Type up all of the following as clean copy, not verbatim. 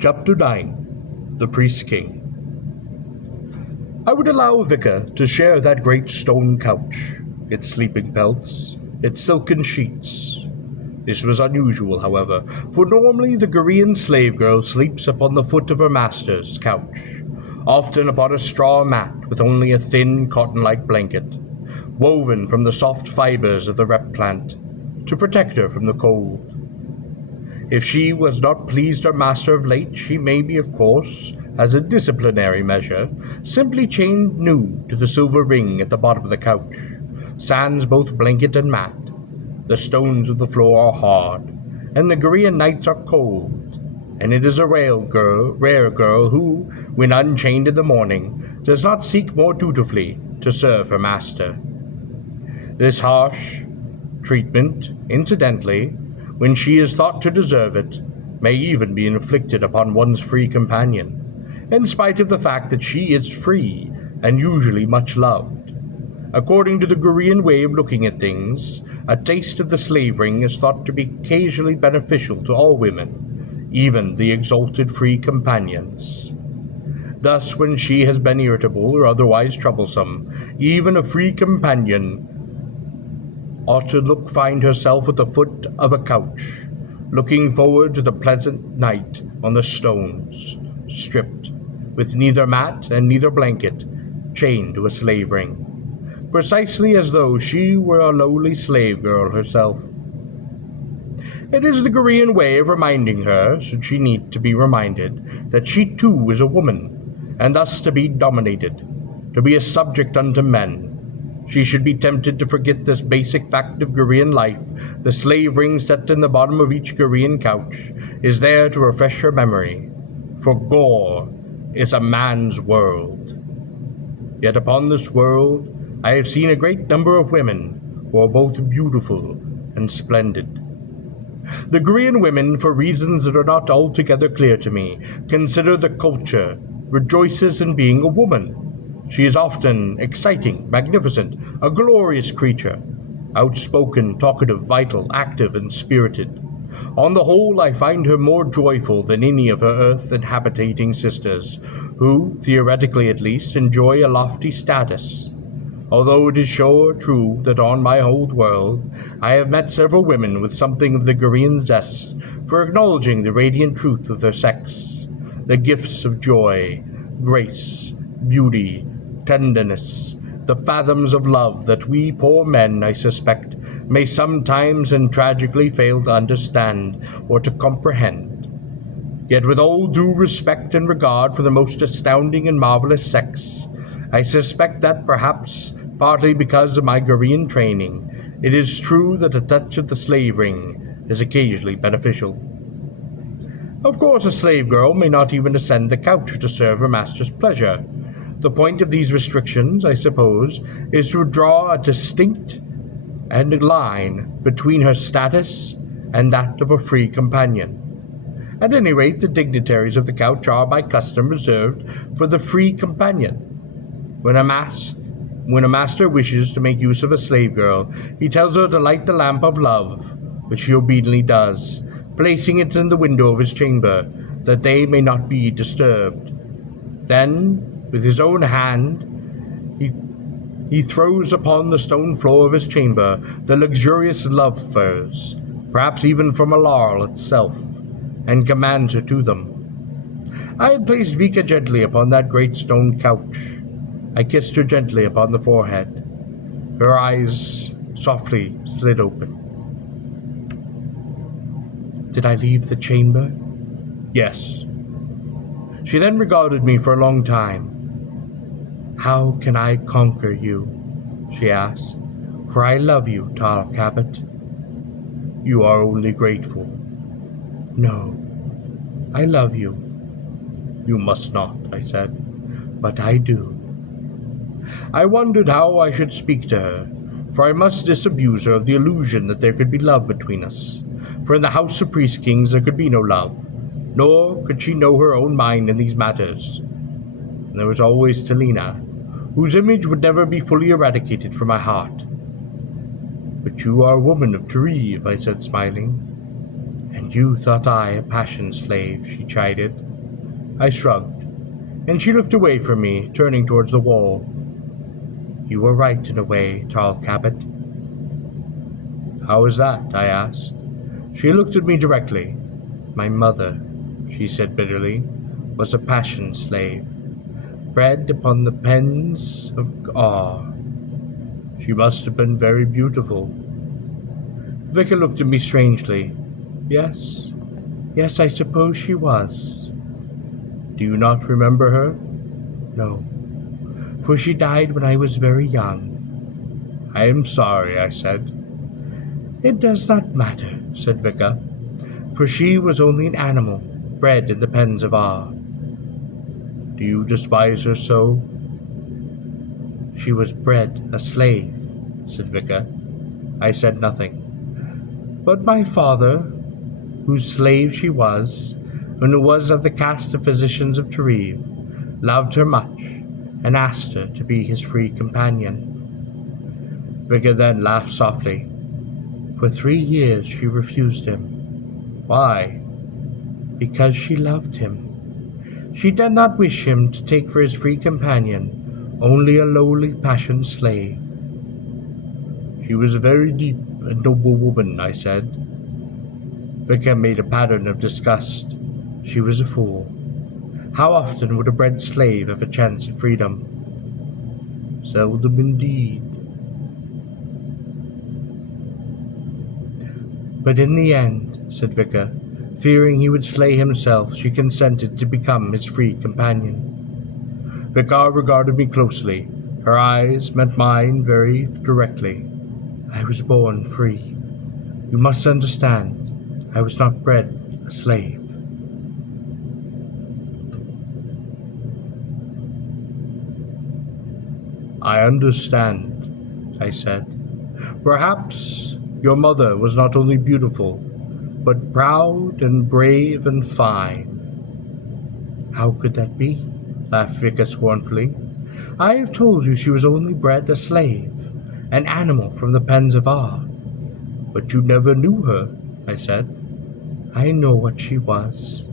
Chapter 9. The PriestKing. I would allow Vicar to share that great stone couch, its sleeping pelts, its silken sheets. This was unusual, however, for normally the Gorean slave girl sleeps upon the foot of her master's couch, often upon a straw mat with only a thin cotton-like blanket, woven from the soft fibers of the rep plant, to protect her from the cold. If she was not pleased her master of late, she may be, of course, as a disciplinary measure, simply chained new to the silver ring at the bottom of the couch, sans both blanket and mat. The stones of the floor are hard, and the Gorean nights are cold, and it is a rare girl who, when unchained in the morning, does not seek more dutifully to serve her master. This harsh treatment, incidentally, when she is thought to deserve it, may even be inflicted upon one's free companion, in spite of the fact that she is free and usually much loved. According to the Gorean way of looking at things, a taste of the slave ring is thought to be occasionally beneficial to all women, even the exalted free companions. Thus, when she has been irritable or otherwise troublesome, even a free companion ought to find herself at the foot of a couch, looking forward to the pleasant night on the stones, stripped, with neither mat and neither blanket, chained to a slave ring, precisely as though she were a lowly slave girl herself. It is the Gorean way of reminding her, should she need to be reminded, that she too is a woman, and thus to be dominated, to be a subject unto men. She should be tempted to forget this basic fact of Gorean life. The slave ring set in the bottom of each Gorean couch is there to refresh her memory, for Gor is a man's world. Yet upon this world I have seen a great number of women who are both beautiful and splendid. The Gorean women, for reasons that are not altogether clear to me, consider the culture, rejoices in being a woman. She is often exciting, magnificent, a glorious creature, outspoken, talkative, vital, active, and spirited. On the whole, I find her more joyful than any of her earth-inhabiting sisters, who, theoretically at least, enjoy a lofty status. Although it is sure true that on my old world I have met several women with something of the Gorean zest for acknowledging the radiant truth of their sex, the gifts of joy, grace, beauty, tenderness, the fathoms of love that we poor men, I suspect, may sometimes and tragically fail to understand or to comprehend. Yet with all due respect and regard for the most astounding and marvelous sex, I suspect that perhaps, partly because of my Gorean training, it is true that a touch of the slave ring is occasionally beneficial. Of course, a slave girl may not even ascend the couch to serve her master's pleasure. The point of these restrictions, I suppose, is to draw a distinct line between her status and that of a free companion. At any rate, the dignitaries of the couch are by custom reserved for the free companion. When a master wishes to make use of a slave girl, he tells her to light the lamp of love, which she obediently does, placing it in the window of his chamber, that they may not be disturbed. Then, with his own hand, he throws upon the stone floor of his chamber the luxurious love furs, perhaps even from a laurel itself, and commands her to them. I had placed Vika gently upon that great stone couch. I kissed her gently upon the forehead. Her eyes softly slid open. Did I leave the chamber? Yes. She then regarded me for a long time. How can I conquer you? She asked. For I love you, Tall Cabot. You are only grateful. No, I love you. You must not, I said, but I do. I wondered how I should speak to her, for I must disabuse her of the illusion that there could be love between us, for in the house of PriestKings there could be no love, nor could she know her own mind in these matters. And there was always Talina, whose image would never be fully eradicated from my heart. But you are a woman of Tareve, I said, smiling. And you thought I a passion slave, she chided. I shrugged, and she looked away from me, turning towards the wall. You were right in a way, Tall Cabot. How is that? I asked. She looked at me directly. My mother, she said bitterly, was a passion slave, bred upon the pens of Gor. She must have been very beautiful. Vicar looked at me strangely. Yes, I suppose she was. Do you not remember her? No, for she died when I was very young. I am sorry, I said. It does not matter, said Vicar, for she was only an animal, bred in the pens of Ar. Do you despise her so? She was bred a slave, said Vicar. I said nothing. But my father, whose slave she was, and who was of the caste of physicians of Tareve, loved her much, and asked her to be his free companion. Vicar then laughed softly. For 3 years she refused him. Why? Because she loved him. She did not wish him to take for his free companion only a lowly passion slave. She was a very deep and noble woman, I said. Vicar made a pattern of disgust. She was a fool. How often would a bred slave have a chance of freedom? Seldom indeed. But in the end, said Vicar, fearing he would slay himself, she consented to become his free companion. Vicar regarded me closely. Her eyes met mine very directly. I was born free. You must understand, I was not bred a slave. I understand, I said. Perhaps your mother was not only beautiful, but proud and brave and fine. How could that be? Laughed Vicar scornfully. I have told you she was only bred a slave, an animal from the pens of Ar. But you never knew her, I said. I know what she was.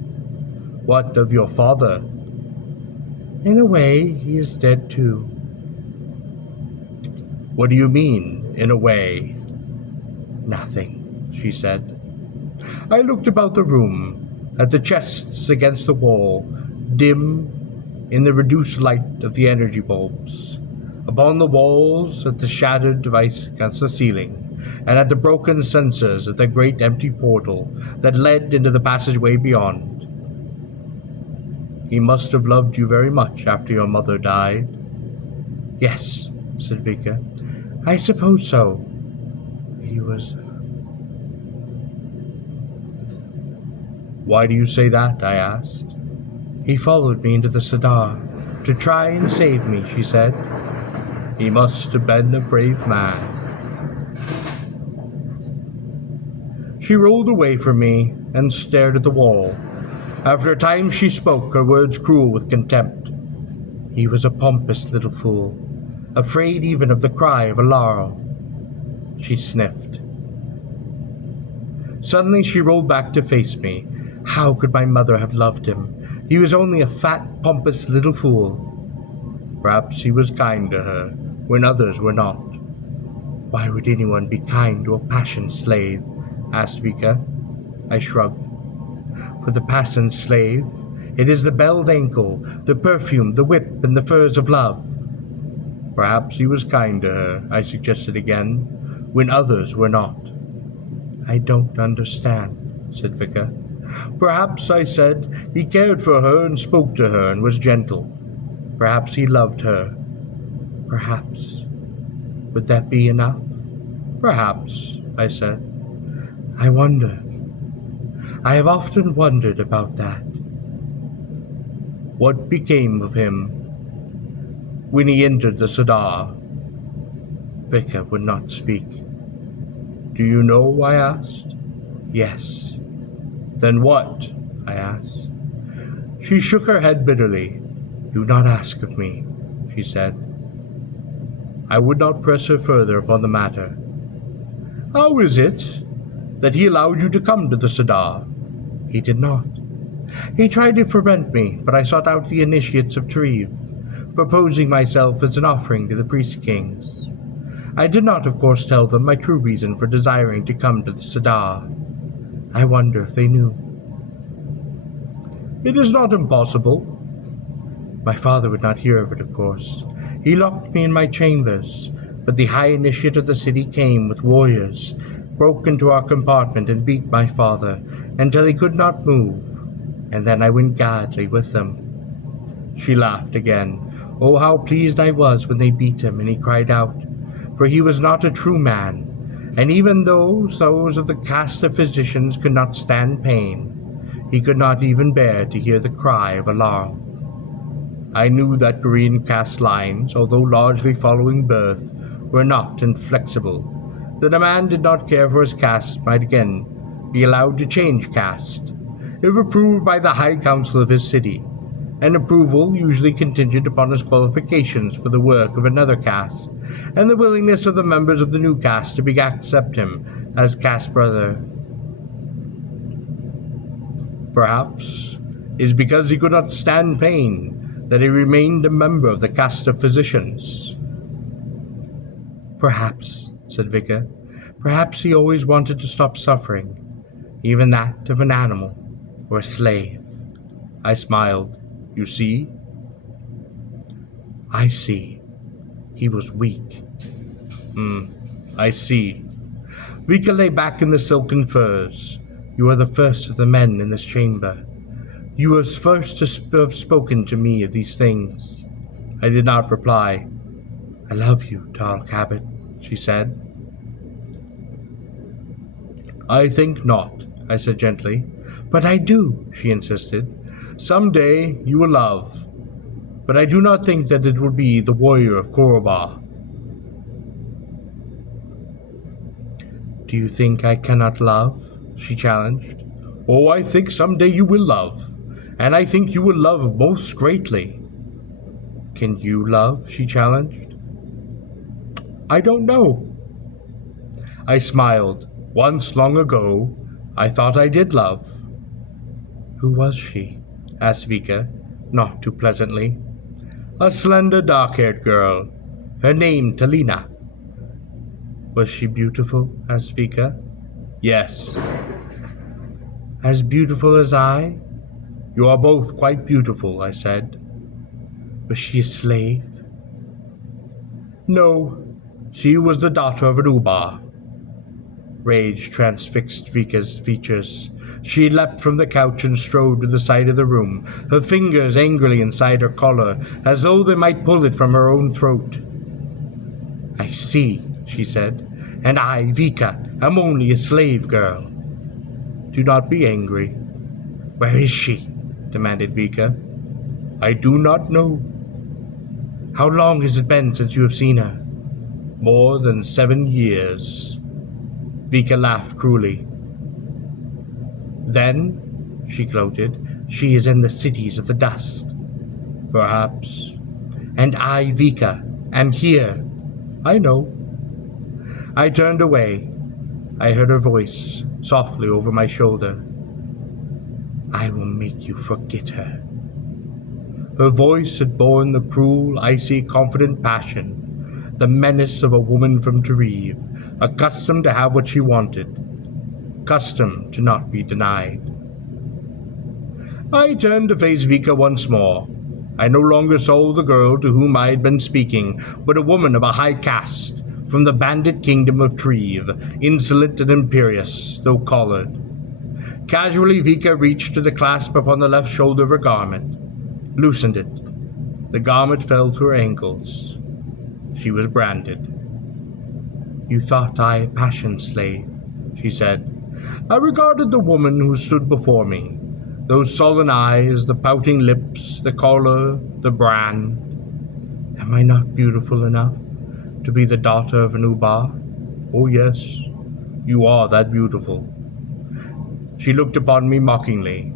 What of your father? In a way, he is dead too. What do you mean, in a way? Nothing, she said. I looked about the room, at the chests against the wall, dim in the reduced light of the energy bulbs, upon the walls, at the shattered device against the ceiling, and at the broken censers of the great empty portal that led into the passageway beyond. He must have loved you very much after your mother died. Yes, said Vicar. I suppose so. He was... Why do you say that? I asked. He followed me into the Sadar to try and save me, she said. He must have been a brave man. She rolled away from me and stared at the wall. After a time she spoke, her words cruel with contempt. He was a pompous little fool, afraid even of the cry of a laurel. She sniffed. Suddenly she rolled back to face me. How could my mother have loved him? He was only a fat, pompous little fool. Perhaps he was kind to her, when others were not. Why would anyone be kind to a passion slave? Asked Vicar. I shrugged. For the passion slave, it is the belled ankle, the perfume, the whip, and the furs of love. Perhaps he was kind to her, I suggested again, when others were not. I don't understand, said Vicar. Perhaps, I said, he cared for her and spoke to her and was gentle. Perhaps he loved her. Perhaps. Would that be enough? Perhaps, I said. I wonder. I have often wondered about that. What became of him when he entered the Sadar? Vicar would not speak. Do you know? I asked. Yes. Then what? I asked. She shook her head bitterly. Do not ask of me, she said. I would not press her further upon the matter. How is it that he allowed you to come to the Sadar? He did not. He tried to prevent me, but I sought out the initiates of Treve, proposing myself as an offering to the Priest-Kings. I did not, of course, tell them my true reason for desiring to come to the Sadar. I wonder if they knew. It is not impossible. My father would not hear of it, of course. He locked me in my chambers, but the high initiate of the city came with warriors, broke into our compartment and beat my father until he could not move, and then I went gladly with them. She laughed again. Oh, how pleased I was when they beat him and he cried out, for he was not a true man, and even though those of the caste of physicians could not stand pain, he could not even bear to hear the cry of alarm. I knew that Korean caste lines, although largely following birth, were not inflexible, that a man did not care for his caste might again be allowed to change caste, if approved by the High Council of his city, an approval usually contingent upon his qualifications for the work of another caste, and the willingness of the members of the new caste to accept him as caste brother. Perhaps it is because he could not stand pain that he remained a member of the caste of physicians. Perhaps, said Vika. Perhaps he always wanted to stop suffering, even that of an animal or a slave. I smiled. You see? I see. He was weak. I see. Vika lay back in the silken furs. You are the first of the men in this chamber. You were first to have spoken to me of these things. I did not reply. I love you, tall Cabot, she said. I think not, I said gently. But I do, she insisted. Some day you will love, but I do not think that it will be the warrior of Koroba. Do you think I cannot love? She challenged. Oh, I think someday you will love, and I think you will love most greatly. Can you love? She challenged. I don't know. I smiled. Once long ago, I thought I did love. Who was she? Asked Vika, not too pleasantly. A slender, dark-haired girl. Her name, Talina. Was she beautiful? Asked Vika. Yes. As beautiful as I? You are both quite beautiful, I said. Was she a slave? No, she was the daughter of an Ubar. Rage transfixed Vika's features. She leapt from the couch and strode to the side of the room, her fingers angrily inside her collar, as though they might pull it from her own throat. I see, she said, and I, Vika, am only a slave girl. Do not be angry. Where is she? Demanded Vika. I do not know. How long has it been since you have seen her? More than 7 years. Vika laughed cruelly. Then, she gloated, she is in the cities of the dust. Perhaps. And I, Vika, am here. I know. I turned away. I heard her voice, softly over my shoulder. I will make you forget her. Her voice had borne the cruel, icy, confident passion, the menace of a woman from Tareve, accustomed to have what she wanted, accustomed to not be denied. I turned to face Vika once more. I no longer saw the girl to whom I had been speaking, but a woman of a high caste, from the bandit kingdom of Treve, insolent and imperious, though collared. Casually, Vika reached to the clasp upon the left shoulder of her garment, loosened it. The garment fell to her ankles. She was branded. You thought I a passion slave, she said. I regarded the woman who stood before me, those sullen eyes, the pouting lips, the collar, the brand. Am I not beautiful enough to be the daughter of an Ubar? Oh yes, you are that beautiful. She looked upon me mockingly.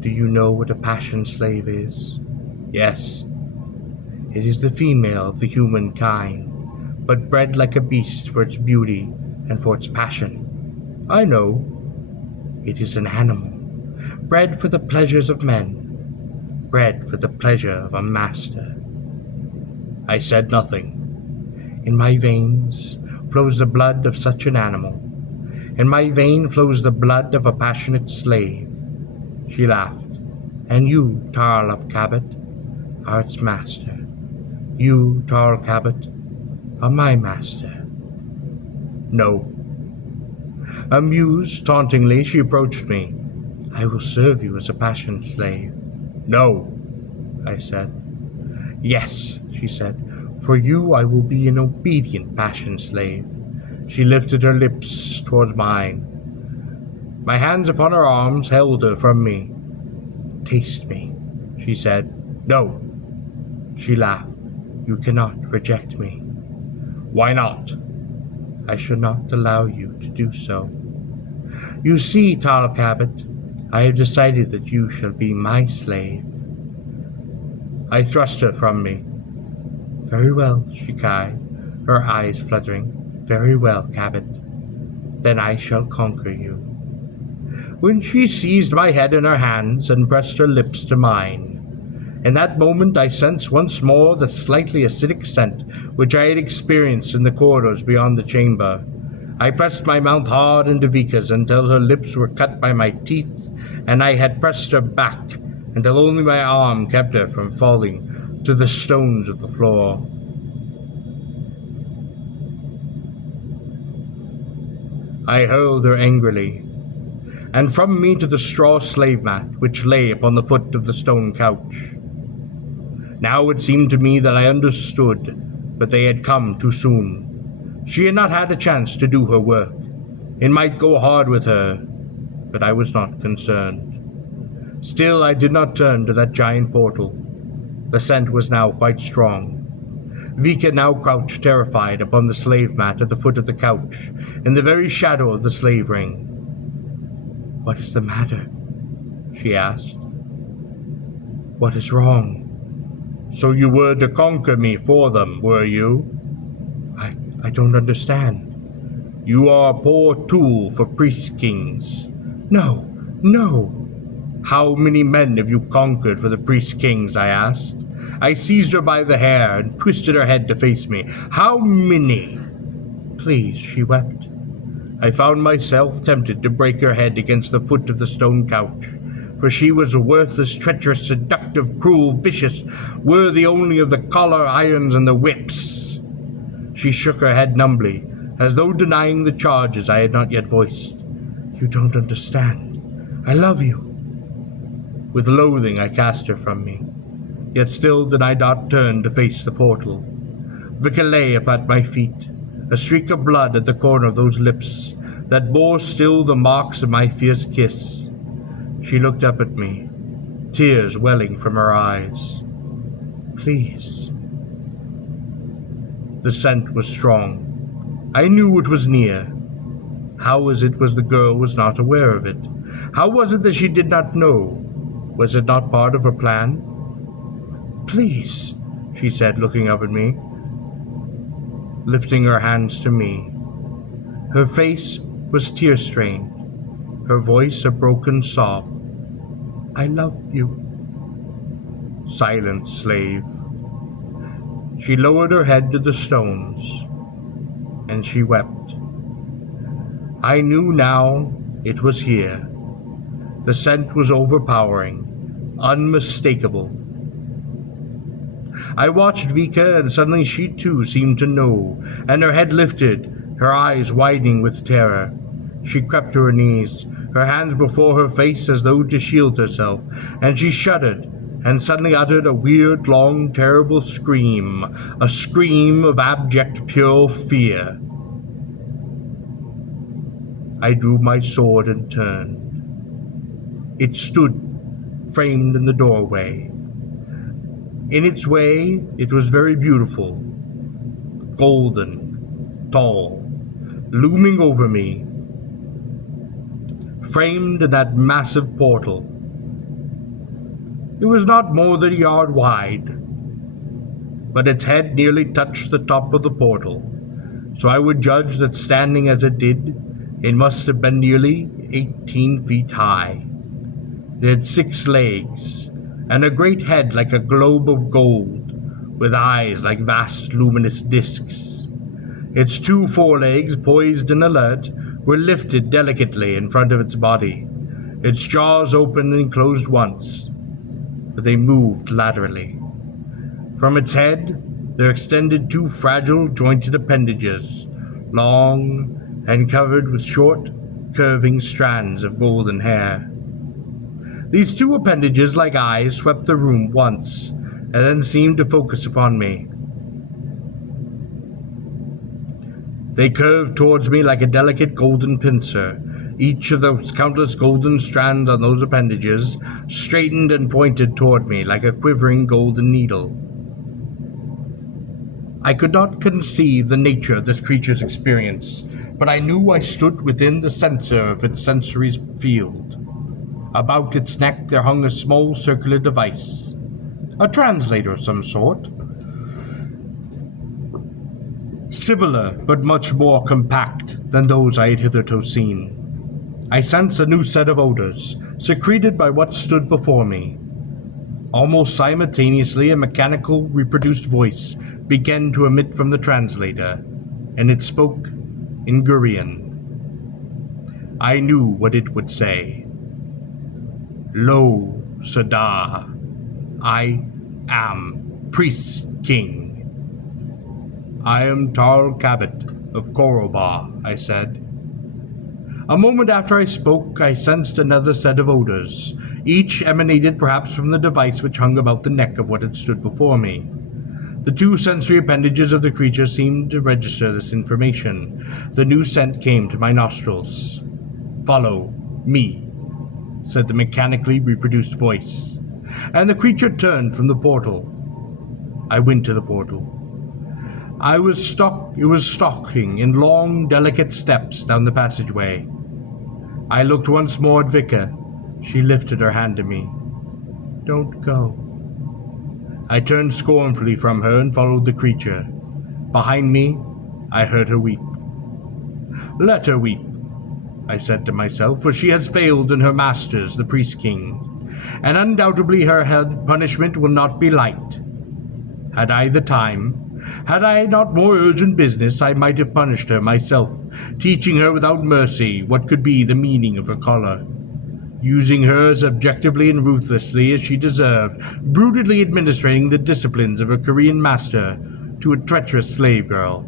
Do you know what a passion slave is? Yes. It is the female of the human kind, but bred like a beast for its beauty and for its passion. I know. It is an animal, Bred for the pleasures of men, bred for the pleasure of a master. I said nothing. In my veins flows the blood of such an animal. In my vein flows the blood of a passionate slave. She laughed. And you, Tarl of Cabot, are its master. You, Tarl Cabot, are my master. No. Amused, tauntingly, she approached me. I will serve you as a passion slave. No, I said. Yes, she said. For you I will be an obedient passion slave. She lifted her lips towards mine. My hands upon her arms held her from me. Taste me, she said. No. She laughed. You cannot reject me. Why not? I should not allow you to do so. You see, Tarl Cabot, I have decided that you shall be my slave. I thrust her from me. Very well, she cried, her eyes fluttering. Very well, Cabot. Then I shall conquer you. When she seized my head in her hands and pressed her lips to mine, in that moment I sensed once more the slightly acidic scent which I had experienced in the corridors beyond the chamber. I pressed my mouth hard into Vika's until her lips were cut by my teeth, and I had pressed her back until only my arm kept her from falling to the stones of the floor. I hurled her angrily, and from me to the straw slave mat which lay upon the foot of the stone couch. Now it seemed to me that I understood, but they had come too soon. She had not had a chance to do her work. It might go hard with her, but I was not concerned. Still, I did not turn to that giant portal. The scent was now quite strong. Vika now crouched terrified upon the slave mat at the foot of the couch, in the very shadow of the slave ring. What is the matter? She asked. What is wrong? So you were to conquer me for them, were you? I don't understand. You are a poor tool for priest-kings. No. How many men have you conquered for the priest-kings, I asked. I seized her by the hair and twisted her head to face me. How many? Please, she wept. I found myself tempted to break her head against the foot of the stone couch, for she was worthless, treacherous, seductive, cruel, vicious, worthy only of the collar, irons, and the whips. She shook her head numbly, as though denying the charges I had not yet voiced. You don't understand. I love you. With loathing I cast her from me, yet still did I not turn to face the portal. Vika lay at my feet, a streak of blood at the corner of those lips that bore still the marks of my fierce kiss. She looked up at me, tears welling from her eyes. Please. The scent was strong. I knew it was near. How was it the girl was not aware of it? How was it that she did not know? Was it not part of her plan? Please, she said, looking up at me, lifting her hands to me. Her face was tear-stained, her voice a broken sob. I love you. Silence, slave. She lowered her head to the stones, and she wept. I knew now it was here. The scent was overpowering, unmistakable. I watched Vika, and suddenly she too seemed to know, and her head lifted, her eyes widening with terror. She crept to her knees, her hands before her face as though to shield herself, and she shuddered, and suddenly uttered a weird, long, terrible scream, a scream of abject, pure fear. I drew my sword and turned. It stood, framed in the doorway. In its way, it was very beautiful, golden, tall, looming over me, framed in that massive portal. It was not more than a yard wide, but its head nearly touched the top of the portal, so I would judge that standing as it did, it must have been nearly 18 feet high. It had 6 legs, and a great head like a globe of gold, with eyes like vast luminous discs. Its 2 forelegs, poised and alert, were lifted delicately in front of its body. Its jaws opened and closed once, but they moved laterally. From its head, there extended 2 fragile, jointed appendages, long and covered with short, curving strands of golden hair. These 2 appendages, like eyes, swept the room once, and then seemed to focus upon me. They curved towards me like a delicate golden pincer. Each of those countless golden strands on those appendages straightened and pointed toward me like a quivering golden needle. I could not conceive the nature of this creature's experience, but I knew I stood within the center of its sensory field. About its neck there hung a small circular device, a translator of some sort. Similar, but much more compact than those I had hitherto seen. I sensed a new set of odors, secreted by what stood before me. Almost simultaneously, a mechanical, reproduced voice began to emit from the translator, and it spoke in Gorian. I knew what it would say. Lo, Sadar, I am PriestKing. I am Tarl Cabot of Korobar, I said. A moment after I spoke, I sensed another set of odors. Each emanated perhaps from the device which hung about the neck of what had stood before me. The 2 sensory appendages of the creature seemed to register this information. The new scent came to my nostrils. Follow me, said the mechanically reproduced voice, and the creature turned from the portal. I went to the portal. It was stalking in long, delicate steps down the passageway. I looked once more at Vika. She lifted her hand to me. Don't go. I turned scornfully from her and followed the creature. Behind me, I heard her weep. Let her weep, I said to myself, for she has failed in her masters, the PriestKing, and undoubtedly her punishment will not be light. Had I the time, had I not more urgent business, I might have punished her myself, teaching her without mercy what could be the meaning of her collar, using her as objectively and ruthlessly as she deserved, brutally administering the disciplines of her Korean master to a treacherous slave girl.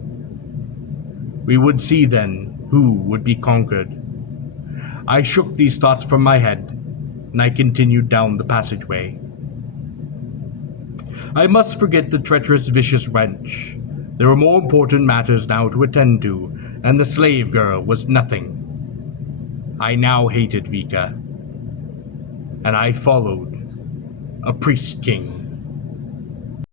We would see then who would be conquered. I shook these thoughts from my head, and I continued down the passageway. I must forget the treacherous, vicious wench. There were more important matters now to attend to, and the slave girl was nothing. I now hated Vika, and I followed a PriestKing.